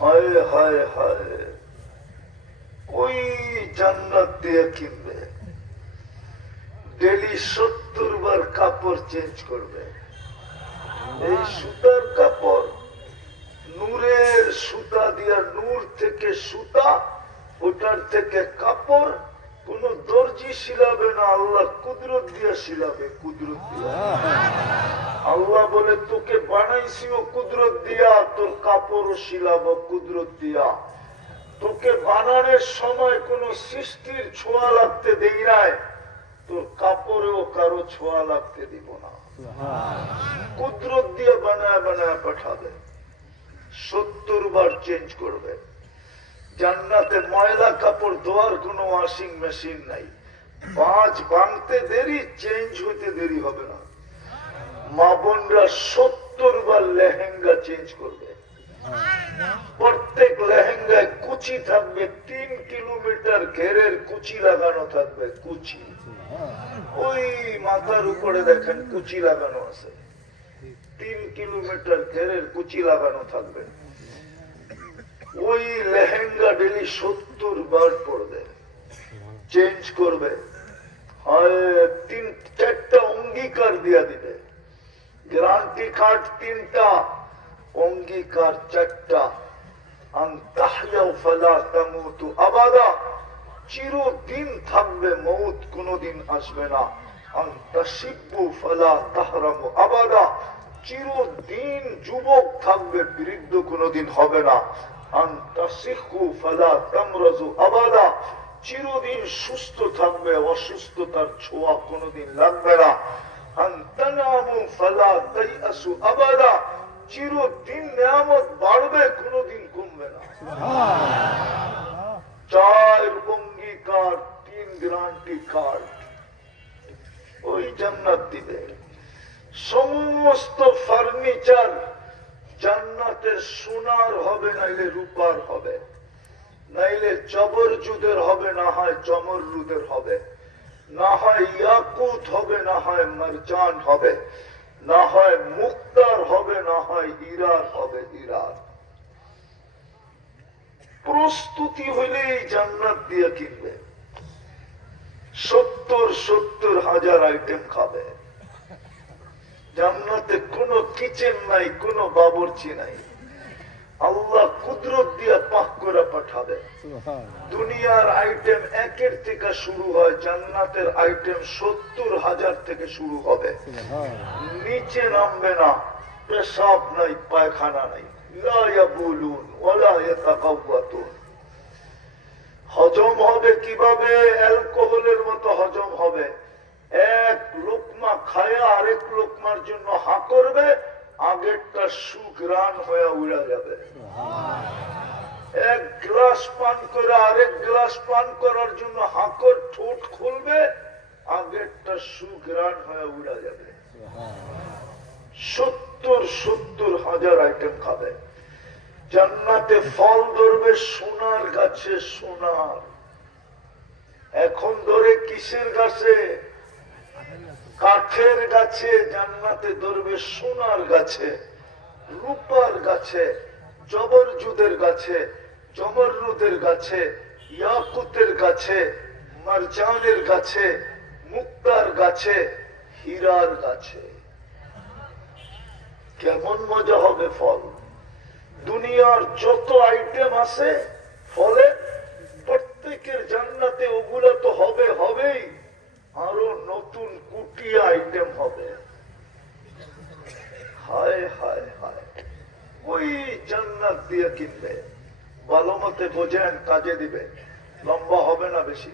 হায় হায় হায়, ওই জান্নাত দিয়ে কিনবে, ডেলি 70 বার কাপড় চেঞ্জ করবে। এই সুতার কাপড় নূরের সুতা দিয়া, নূর থেকে সুতা, ওটার থেকে কাপড়। কোন দর্জি শিলাবে না, আল্লাহ কুদরত দিয়া শিলাবে, কুদরত দিয়া। আল্লাহ বলে তোকে বানাইছিও কুদরত দিয়া, তোর কাপড়ও শিলাবো কুদরত দিয়া। তোকে বানানোর সময় কোন সৃষ্টির ছোঁয়া লাগতে দেই নাই, তোর কাপড়েও কারো ছোঁয়া লাগতে দিব না। কুদরত দিয়ে বানায় বানায় পাঠাবে, 70 বার চেঞ্জ করবে। জান্নাতে ময়লা কাপড় ধোয়ার কোন ওয়াশিং মেশিন নাই, বাজ ভাঙতে দেরি, চেঞ্জ হইতে দেরি হবে না। মা বোনরা 70 বার লেহেঙ্গা চেঞ্জ করবে। প্রত্যেক লেহেঙ্গায় কুচি থাকবে, 3 কিলোমিটার ঘেরের কুচি লাগানো থাকবে, কুচি। ওই মাথার উপরে দেখেন কুচি লাগানো আছে, 3 কিলোমিটার ঘেরের কুচি লাগানো থাকবে। ওই লেহেঙ্গা ডেলি 70 বার পড়বে, চেঞ্জ করবে। হয় 3-4টা অঙ্গীকার দিয়া দিবে, গ্যারান্টি কার্ড 3টা, অঙ্গীকার 4টা। আবাদা, চিরদিন থাকবে, মৌত কোনদিন আসবে না। আবাদা, চিরদিন যুবক থাকবে, বৃদ্ধ কোনদিন হবে না। আবাদা, চিরদিন সুস্থ থাকবে, অসুস্থতার ছোঁয়া কোনদিন লাগবে না। আবাদা, চিরদিন নিয়ামত বাড়বে, কোনদিন কমবে না। 4 অঙ্গীকার, 3 গ্যারান্টি কার্ড, ওই জান্নাত দিবে। সমস্ত ফার্নিচার জান্নাতের সোনার হবে, নাইলে রূপার হবে, নাইলে জবরজুদের হবে, না হয় জমররুদের হবে, না হয় ইয়াকুত হবে, না হয় মারজান হবে, না হয় মুক্তার হবে, না হয় হীরার হবে, হীরার। প্রস্তুতি হইলেই জান্নাত দিয়ে কিনবে। 70 হাজার আইটেম খাবে। জান্নাতে কোনো কিচেন নাই, কোনো বাবুর্চি নাই, আল্লাহ কুদরত দিয়ে পাক করে পাঠাবে। দুনিয়ার আইটেম 1 থেকে শুরু হয়, জান্নাতের আইটেম 70 হাজার থেকে শুরু হবে। নিচে নামবে না, পেশাব নাই, পায়খানা নাই। লা ইয়াবুলুন ওয়ালা ইয়াতাকাওয়াতুন। হজম হবে কিভাবে? অ্যালকোহলের মতো হজম হবে। 1 লোকমা খায়া আরেক লোকমার জন্য হা করবে, আগেরটা সুঘ্রাণ হয়ে উড়া যাবে। 1 গ্লাস পান করে আরেক গ্লাস পান করার জন্য হাঁকর ঠোঁট খুলবে, আগেরটা সুঘ্রাণ হয়ে উড়া যাবে। 70 হাজার আইটেম খাবে। জান্নাতে ফল ধরবে সোনার গাছে, সোনার। এখন ধরে কিসের গাছে? কাঠের গাছে। জান্নাতে ধরবে সোনার গাছে, রূপার গাছে, জবরজুদের গাছে, জমররুদের গাছে, ইয়াকুতের গাছে, মারজানের গাছে, মুক্তার গাছে, হীরার গাছে। কেমন মজা হবে ফল! দুনিয়ার যত আইটেম আছে ফলে, প্রত্যেকের জান্নাতে ওগুলো তো হবে, হবেই, আরো নতুন কুটি আইটেম হবে। হায় হায় হায়, ওই জান্নাত দিয়ে কিনবে। ভালো মতে বোঝেন, কাজে দিবে, লম্বা হবে না বেশি।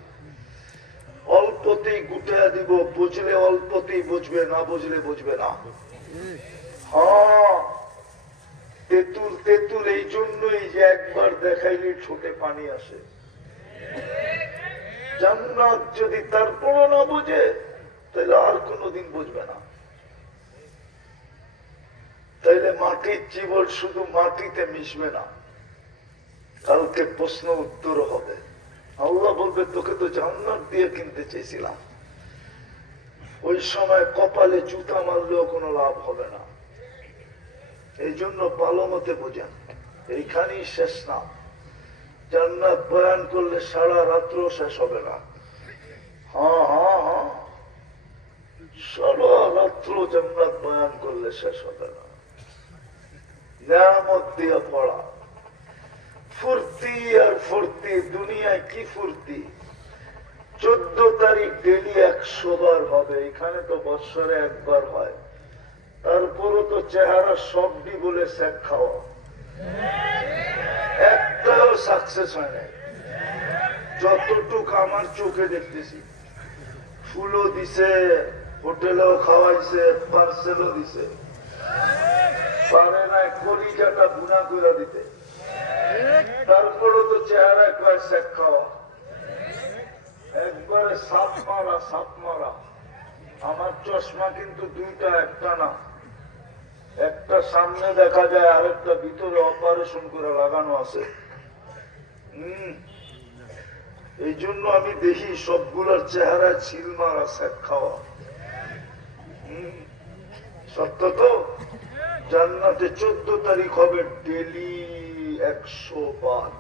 অল্পতেই গুটিয়ে দিব, বুঝলে অল্পতেই বুঝবে, না বুঝলে বুঝবে না। হ্যাঁ, তেঁতুল তেঁতুল এই জন্যই যে একবার দেখাইলে ঠোঁটে পানি আসে। জান্নাত যদি তারপরও না বুঝে, তাহলে আর কোনদিন বুঝবে না। তাইলে মাটির জীবন শুধু মাটিতে মিশবে না, কালকে প্রশ্ন উত্তর হবে। আল্লাহ বলবে, তোকে তো জান্নাত দিয়ে কিনতে চেয়েছিলাম। ওই সময় কপালে জুতা মারলেও কোনো লাভ হবে না। এই জন্য ভালো মতে বোঝেন। এইখানেই শেষ না। জান্নাত বয়ান করলে সারা রাত্র শেষ হবে না। হ্যাঁ হ্যাঁ হ্যাঁ, সারা রাত্র জান্নাত বয়ান করলে শেষ হবে না। নিয়ামত দিয়া পড়া, ফুর্তি আর ফুর্তি, দুনিয়ায় কি ফুর্তি। 14 তারিখ ডেলি 100 বার হবে, এখানে তো বৎসরে একবার হয়। তারপরও তো চেহারা সবটি বলে শেখ খাওয়া, একটাও সাকসেস হয় না। যতটুক আমার চোখে দেখতেছি, ফুলও দিছে, হোটেলেও খাওয়াইছে, পার্সেলও দিছে, পারে না কলিজাটা গুণা করে দিতে। তারপরও তো চেহারা কয় শেখ খাওয়া, একবারে সাপ মারা সাপ মারা। আমার চশমা কিন্তু দুইটা, একটা না। একটা সামনে দেখা যায়, আরেকটা ভিতরে অপারেশন করে লাগানো আছে। এই জন্য আমি দেখি সবগুলোর চেহারা ছিল মারা শেখ খাওয়া। সত্য তো। জান্নাতে 14 তারিখ হবে ডেলি 100 বার।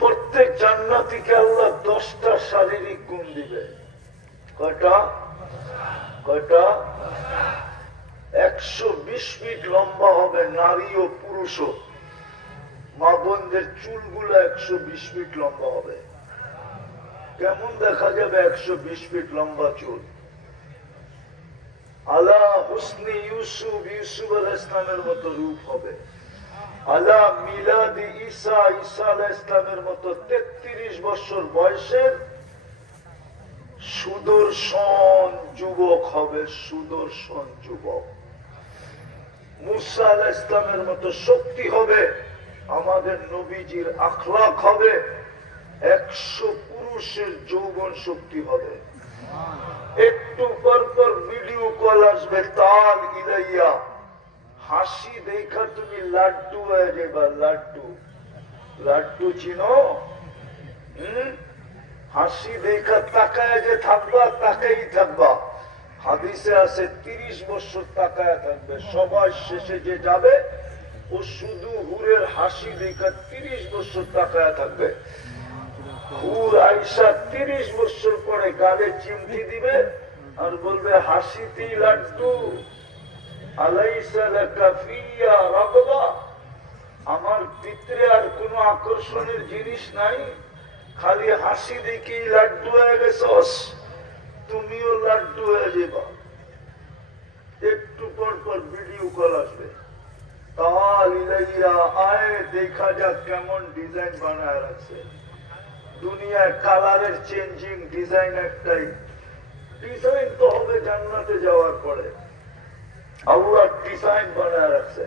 প্রত্যেক জান্নাতীকে আল্লাহ 10টা শারীরিক গুণ দিবে। কয়টা? কয়টা? 120 ফিট লম্বা হবে নারী ও পুরুষও। মা বোনদের চুলগুলো 120 ফিট লম্বা হবে। কেমন দেখা যাবে 120 ফিট লম্বা চুল? আলা হুসনি ইউসুফ, ইউসুফ আলাইহিস সালামের মতো রূপ হবে। আলা মিলাদি ঈসা, ঈসা আলাইহিস সালামের মতো 33 বছর বয়সের সুদর্শন যুবক হবে, সুদর্শন যুবক। মুসা আলাইহিস সালামের মতো শক্তি হবে। আমাদের নবীজির আখলাক হবে। 100 পুরুষের যৌবন শক্তি হবে। একটু পর পর ভিডিও কল আসবে, তাল ইলাইয়া, হাসি দেখা তুমি লাড্ডু হয়ে যাবা। লাড্ডু, লাড্ডু চিনো? হাসি দেখা তাকায় যে থাকবা, তাকাই থাকবা। হাদিসে আছে 30 বছর তাকায় থাকবে। সবার শেষে যে যাবে ও শুধু হুরের হাসি দেখা 30 বছর তাকায় থাকবে। হুর আইসা 30 বছর পরে গালে চিমটি দিবে আর বলবে, হাসিতেই লাড্ডু, আলাইসা লাকা ফিয়া রাগবা। আমার ভিতরে আর কোনো আকর্ষণের জিনিস নাই, খালি হাসি দেখেই লাড্ডু হয়ে গেছস, তুমিও লাড্ডু হয়ে যাবা। একটু পর পর ভিডিও কল আসবে, তাল ইলাইয়া, আয় দেখা যাক কেমন ডিজাইন বানায় রাখছে। দুনিয়ায় কালারের চেঞ্জিং ডিজাইন একটাই। ডিজাইন তো হবে জান্নাতে যাওয়ার পরে। আল্লাহ ডিজাইন বানায় রাখছে।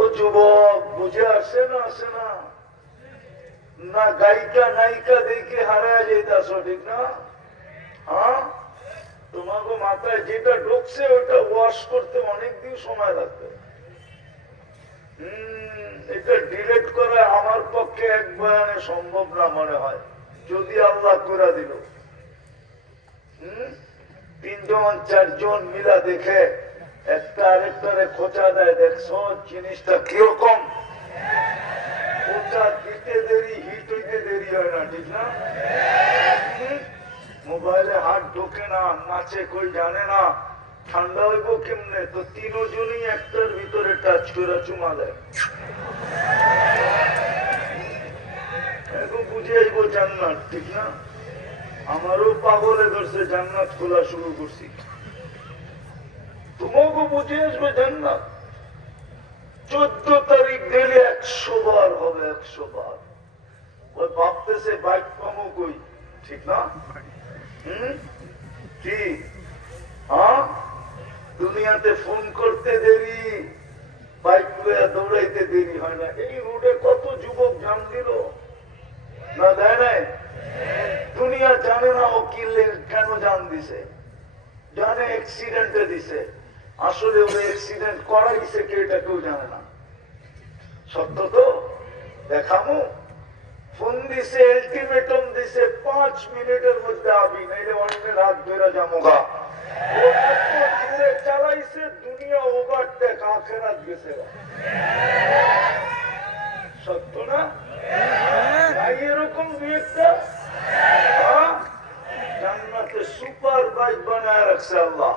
ও যুবক, বুঝে আসে না? আসে না? না গায়িকা নায়িকা দেখে হারায় যেতাস, ঠিক না? হ্যাঁ, তোমাকে মাথায় যেটা ঢুকছে ওটা ওয়াশ করতে অনেকদিন সময় লাগবে। এটা ডিলিট করা আমার পক্ষে এক বয়ানে সম্ভব না মনে হয়, যদি আল্লাহ করে দিল। 3 জন 4 জন মিলা দেখে একটা আরেকটারে খোঁচা দেয়, দেখছো জিনিসটা কিরকম? খোঁচা দিতে দেরি, হিট হইতে দেরি হয় না, ঠিক না? মোবাইলে হাত ঢোকে না, নাচে কই জানে না, ঠান্ডা হইব কেমনে? তো 3 জনই একটার ভিতরে টাচ করে চুমা দেয়। এখন বুঝে আইব জান্নাত, ঠিক না? আমারও পাগলে ধরছে, জান্নাত খোলা শুরু করছি। তোমাকে বুঝে আসবে জান্নাত। 14 তারিখ ডেলি 100 বার হবে, 100 বার। ওই ভাবতেছে বাইক পামো কই, ঠিক না? কি হ্যাঁ, দুনিয়াতে ফোন করতে দেরি, বাইক দৌড়াইতে দেরি হয় না। এই রোডে কত যুবক জান দিল না, দেয় নাই? দুনিয়া জানে না ও কি কেন জান দিছে, জানে অ্যাক্সিডেন্টে দিছে। আসলে ও অ্যাক্সিডেন্ট করাইছে কে, এটা কেউ জানে না। সত্য তো? দেখামো। ফোন দিছে, আলটিমেটাম দিছে, 5 মিনিটের মধ্যে আবি, নাইলে অন্যের হাত ধরে যামোগা। ও এত জোরে চালাইছে দুনিয়া ওভারটেক আখেরাত গেছে সত্য না ভাই এরকম দুই একটা জান্নাতে সুপার বাইক বানায় রাখছে আল্লাহ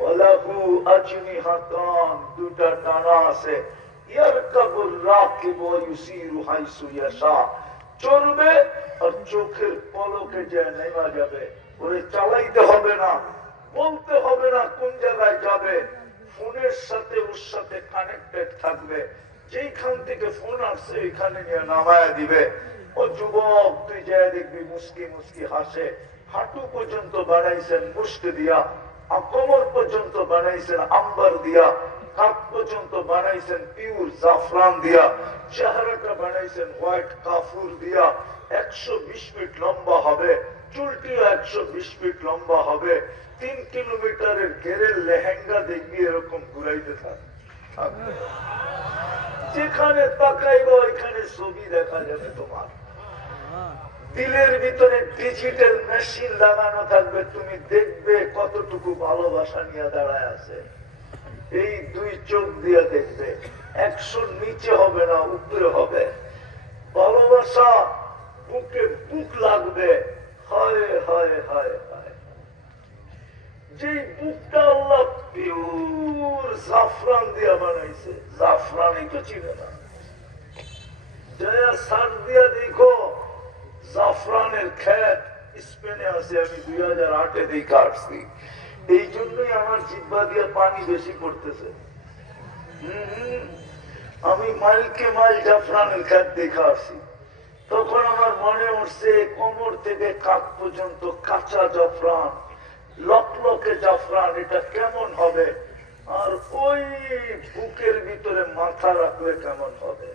ওয়ালাহু আজনিহাতান দুটা ডানা আছে ইয়ারকাবুর রাকিব ওয়া ইউসিরু হাইসু ইয়াশা চলবে আর চোখের পলকে যায় নেমা যাবে ওরে চালাইতে হবে না বলতে হবে না কোন জায়গায় যাবে ফোনের সাথে ওর সাথে কানেক্টেড থাকবে যেইখান থেকে ফোন আসছে ওইখানে নিয়ে নামায়া দিবে ও যুবক তুই যায় দেখবি মুস্কি মুস্কি হাসে হাঁটু পর্যন্ত বানাইছেন মুস্ক দিয়া কোমর পর্যন্ত বানাইছেন আম্বার দিয়া কাপ পর্যন্ত বানাইছেন পিওর জাফরান দিয়া চেহারাটা বানাইছেন হোয়াইট কাফুর দিয়া 120 ফিট লম্বা হবে চুলটিও 120 ফিট লম্বা হবে 3 কিলোমিটারের ঘেরের লেহেঙ্গা দেখবি এরকম ঘুরাইতে থাকবে যেখানে তাকাইবা ওইখানে ছবি দেখা যাবে তোমার দিলের ভিতরে ডিজিটাল মেশিন লাগানো থাকবে তুমি দেখবে কতটুকু ভালোবাসা নিয়ে দাঁড়ায় আছে এই দুই চোখ দিয়ে দেখবে 100 নিচে হবে না উপরে হবে ভালোবাসা বুকে বুক লাগবে হায় হায় হায় হায় যে বুকটা আল্লাহ পিওর জাফরান দিয়ে বানাইছে জাফরানই তো চিনে না জয়া সার দিয়া দেখো জাফরানের ক্ষেত স্পেনে আছে আমি 2008-এ দেখে আসছি এই জন্যই আমার জিহ্বা দিয়ে পানি বেশি পড়তেছে আমি মাইলকে মাইল জাফরানের ক্ষেত দেখে আসছি তখন আমার মনে উঠছে কোমর থেকে কাক পর্যন্ত কাঁচা জাফরান লকলকে জাফরান এটা কেমন হবে আর ওই বুকের ভিতরে মাথা রাখলে কেমন হবে